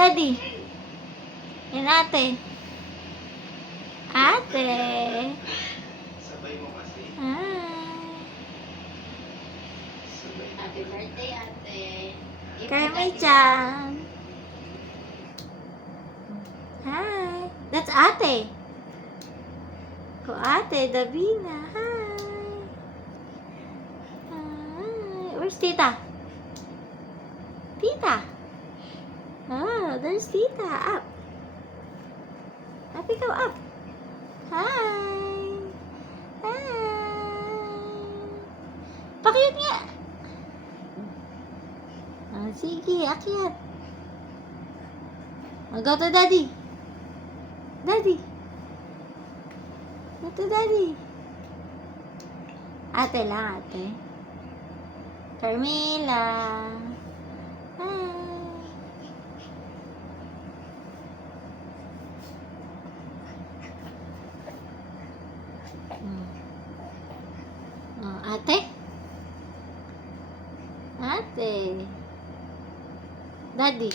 Daddy. Yan ate. Ate. Sabay mo kasi. Hi. Happy birthday, ate. Carmen-chan. Hi. That's ate. Ko ate, Davina. Hi. Hi. Where's Tita? Tita. Oh, there's Tita. Up. Up, ikaw up. Hi. Hi. Pakiyot nga. Ah, sige, akyat. Oh, go to daddy. Daddy. Go to daddy. Ate lang, ate. Carmela. Hi. Oh, ate? Ate. Daddy.